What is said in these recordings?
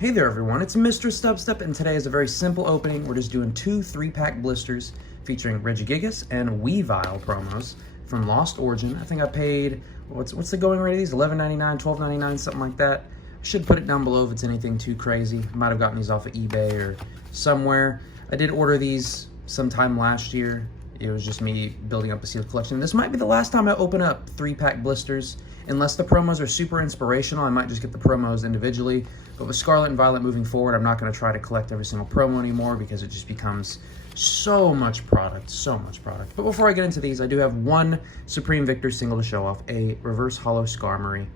Hey there everyone, it's MisterStubstep, and today is a very simple opening. We're just doing two 3-pack blisters featuring Regigigas and Weavile promos from Lost Origin. I think I paid, what's the going rate of these? $11.99, $12.99, something like that. I should put it down below if it's anything too crazy. I might have gotten these off of eBay or somewhere. I did order these sometime last year. It was just me building up a sealed collection. This might be the last time I open up 3-pack blisters. Unless the promos are super inspirational, I might just get the promos individually. But with Scarlet and Violet moving forward, I'm not going to try to collect every single promo anymore because it just becomes so much product, so much product. But before I get into these, I do have one Supreme Victor single to show off, a Reverse Hollow Skarmory.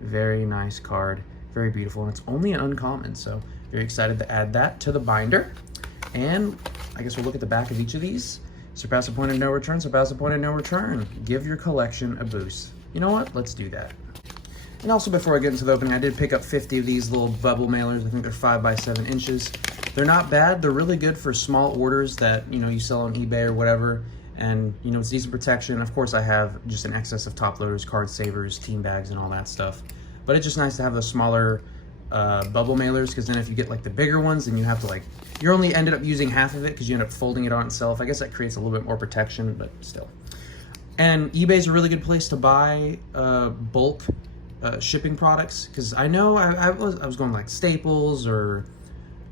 Very nice card, very beautiful, and it's only an uncommon, so very excited to add that to the binder. And I guess we'll look at the back of each of these. Surpass the point of no return, surpass the point of no return. Give your collection a boost. You know what? Let's do that. And also, before I get into the opening, I did pick up 50 of these little bubble mailers. I think they're 5 by 7 inches. They're not bad. They're really good for small orders that, you sell on eBay or whatever. And, it's decent protection. Of course, I have just an excess of top loaders, card savers, team bags, and all that stuff. But it's just nice to have the smaller bubble mailers, because then if you get like the bigger ones, then you have to you only ended up using half of it because you end up folding it on itself. I guess that creates a little bit more protection, but still. And eBay's a really good place to buy bulk shipping products, because I know I was going like Staples, or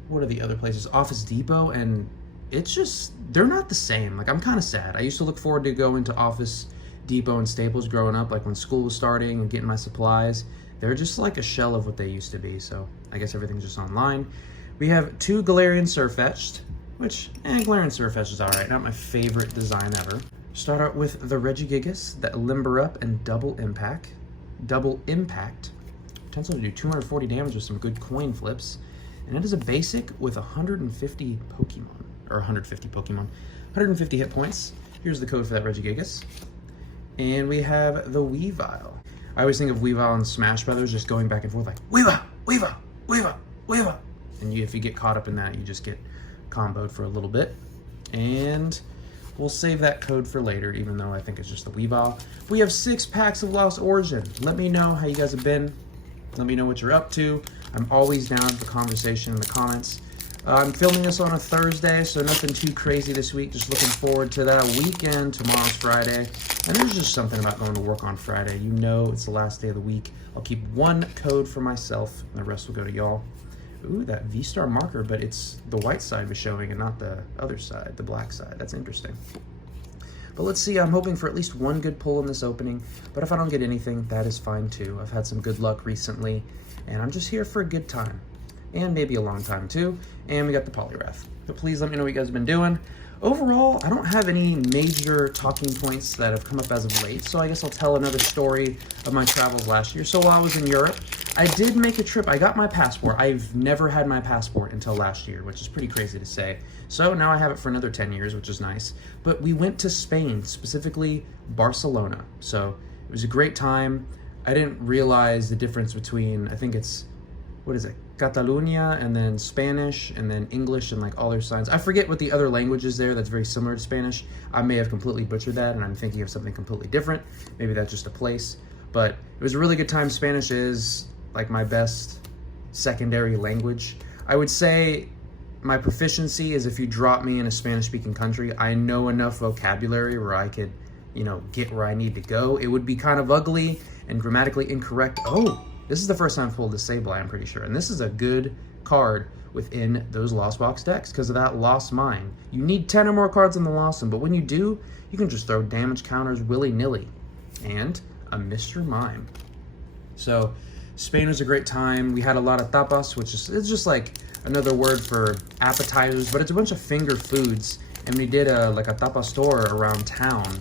what are the other places, Office Depot, and it's just, they're not the same. I'm kind of sad. I used to look forward to going to Office Depot and Staples growing up, when school was starting and getting my supplies. They're just like a shell of what they used to be, so I guess everything's just online. We have 2 Galarian Surfetched, which, Galarian Surfetched is alright, not my favorite design ever. Start out with the Regigigas, that Limber Up and Double Impact. Potential to do 240 damage with some good coin flips. And it is a basic with 150 Pokemon, 150 hit points. Here's the code for that Regigigas. And we have the Weavile. I always think of Weavile and Smash Brothers just going back and forth like, Weavile, Weavile, Weavile, Weavile. And if you get caught up in that, you just get comboed for a little bit. And we'll save that code for later, even though I think it's just the Weavile. We have 6 packs of Lost Origin. Let me know how you guys have been. Let me know what you're up to. I'm always down for conversation in the comments. I'm filming this on a Thursday, so nothing too crazy this week. Just looking forward to that weekend. Tomorrow's Friday. And there's just something about going to work on Friday. It's the last day of the week. I'll keep 1 code for myself, and the rest will go to y'all. Ooh, that V-Star marker, but it's the white side was showing and not the other side, the black side. That's interesting. But let's see, I'm hoping for at least 1 good pull in this opening, but if I don't get anything, that is fine too. I've had some good luck recently, and I'm just here for a good time. And maybe a long time too. And we got the Poliwrath. But please let me know what you guys have been doing. Overall, I don't have any major talking points that have come up as of late, so I guess I'll tell another story of my travels last year. So while I was in Europe, I did make a trip. I got my passport. I've never had my passport until last year, which is pretty crazy to say. So now I have it for another 10 years, which is nice. But we went to Spain, specifically Barcelona. So it was a great time. I didn't realize the difference between, I think it's, what is it? Catalunya, and then Spanish, and then English, and all their signs. I forget what the other language is there that's very similar to Spanish. I may have completely butchered that, and I'm thinking of something completely different. Maybe that's just a place. But it was a really good time. Spanish is my best secondary language. I would say my proficiency is if you drop me in a Spanish-speaking country, I know enough vocabulary where I could, get where I need to go. It would be kind of ugly and grammatically incorrect. Oh, this is the first time I've pulled a Sableye, I'm pretty sure. And this is a good card within those Lost Box decks because of that Lost Mine. You need 10 or more cards in the Lost One, but when you do, you can just throw damage counters willy-nilly. And a Mr. Mime. So Spain was a great time. We had a lot of tapas, which is it's just another word for appetizers, but it's a bunch of finger foods. And we did a tapa store around town.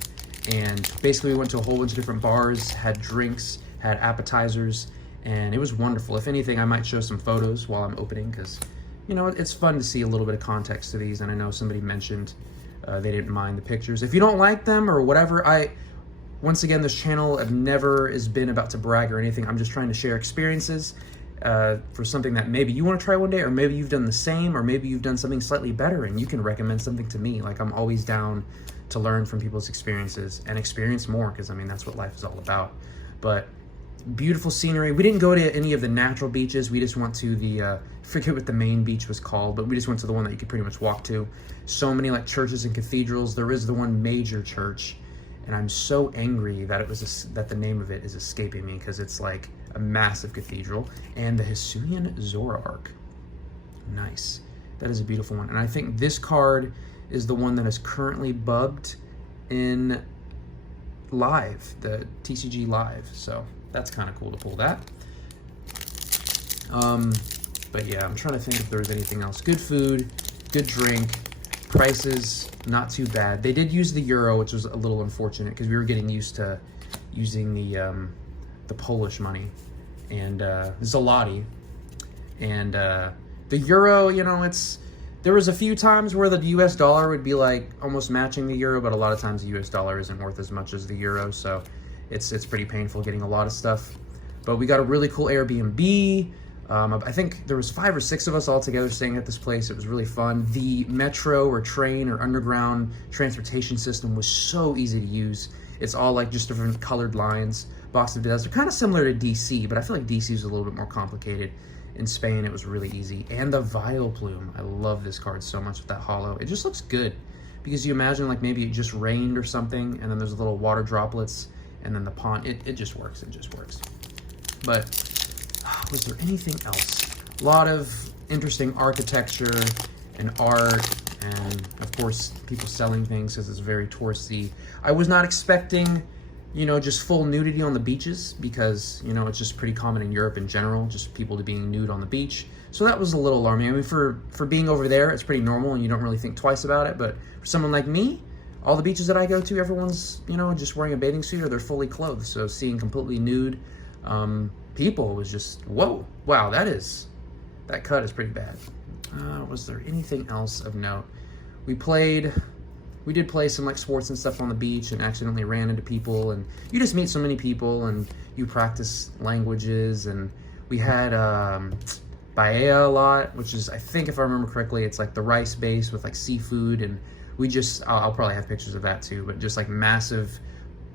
And basically we went to a whole bunch of different bars, had drinks, had appetizers, and it was wonderful. If anything, I might show some photos while I'm opening because, it's fun to see a little bit of context to these. And I know somebody mentioned they didn't mind the pictures. If you don't like them or whatever, once again, this channel never has been about to brag or anything. I'm just trying to share experiences for something that maybe you want to try one day, or maybe you've done the same, or maybe you've done something slightly better and you can recommend something to me. I'm always down to learn from people's experiences and experience more because, that's what life is all about. But Beautiful scenery. We didn't go to any of the natural beaches. We just went to the, I forget what the main beach was called, but we just went to the one that you could pretty much walk to. So many like churches and cathedrals. There is the one major church, and I'm so angry that it was that the name of it is escaping me, because it's like a massive cathedral. And the Hisuian Zora Arc. Nice. That is a beautiful one. And I think this card is the one that is currently bugged in live, the TCG live. So that's kind of cool to pull that. But yeah, I'm trying to think if there's anything else. Good food, good drink, prices not too bad. They did use the euro, which was a little unfortunate because we were getting used to using the Polish money and zloty, and the euro. You know, there was a few times where the US dollar would be like almost matching the euro, but a lot of times the US dollar isn't worth as much as the euro, so it's pretty painful getting a lot of stuff. But we got a really cool Airbnb. I think there was 5 or 6 of us all together staying at this place. It was really fun. The metro or train or underground transportation system was so easy to use. It's all like just different colored lines. Box of Desert, kind of similar to DC, but I feel like DC is a little bit more complicated. In Spain, it was really easy. And the Vileplume. I love this card so much with that holo. It just looks good because you imagine like maybe it just rained or something, and then there's little water droplets, and then the pond. It just works. It just works. But was there anything else? A lot of interesting architecture and art, and of course people selling things because it's very touristy. I was not expecting, you know, just full nudity on the beaches because, you know, it's just pretty common in Europe in general, just people to being nude on the beach. So that was a little alarming. I mean, for being over there, it's pretty normal and you don't really think twice about it. But for someone like me, all the beaches that I go to, everyone's, you know, just wearing a bathing suit or they're fully clothed. So seeing completely nude people was just, whoa, wow, that cut is pretty bad. Was there anything else of note? We did play some like sports and stuff on the beach and accidentally ran into people, and you just meet so many people and you practice languages. And we had paella a lot, which is, I think if I remember correctly, it's like the rice base with like seafood, and we just, I'll probably have pictures of that too, but just like massive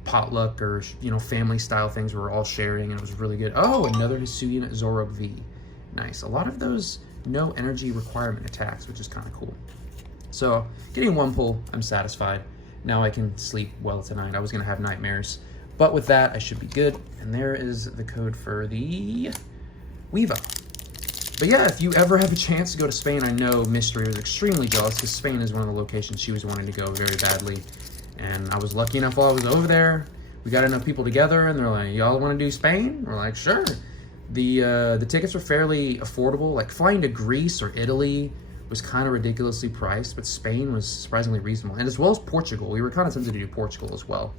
potluck or, you know, family style things we were all sharing, and it was really good. Oh, another Hisuian Zora V. Nice. A lot of those no energy requirement attacks, which is kind of cool. So getting 1 pull, I'm satisfied. Now I can sleep well tonight. I was gonna have nightmares, but with that, I should be good. And there is the code for the Weeva. But yeah, if you ever have a chance to go to Spain, I know Mystery was extremely jealous because Spain is one of the locations she was wanting to go very badly. And I was lucky enough while I was over there, we got enough people together and they're like, y'all wanna do Spain? We're like, sure. The tickets were fairly affordable. Like flying to Greece or Italy was kind of ridiculously priced, but Spain was surprisingly reasonable. And as well as Portugal. We were kind of tempted to do Portugal as well.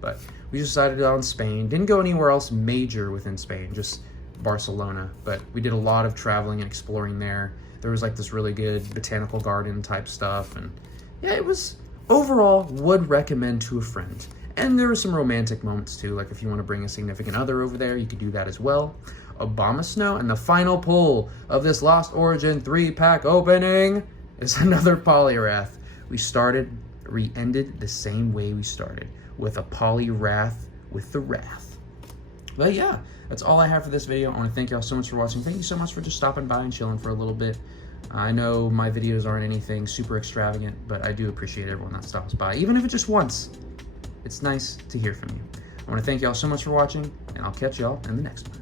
But we just decided to go on Spain. Didn't go anywhere else major within Spain, just Barcelona. But we did a lot of traveling and exploring there. There was like this really good botanical garden type stuff. And yeah, it was overall would recommend to a friend. And there were some romantic moments too. Like if you want to bring a significant other over there, you could do that as well. Obama Snow, and the final pull of this Lost Origin 3-pack opening is another Poliwrath. We ended the same way we started, with a Poliwrath with the Wrath. But yeah, that's all I have for this video. I want to thank y'all so much for watching. Thank you so much for just stopping by and chilling for a little bit. I know my videos aren't anything super extravagant, but I do appreciate everyone that stops by, even if it's just once. It's nice to hear from you. I want to thank y'all so much for watching, and I'll catch y'all in the next one.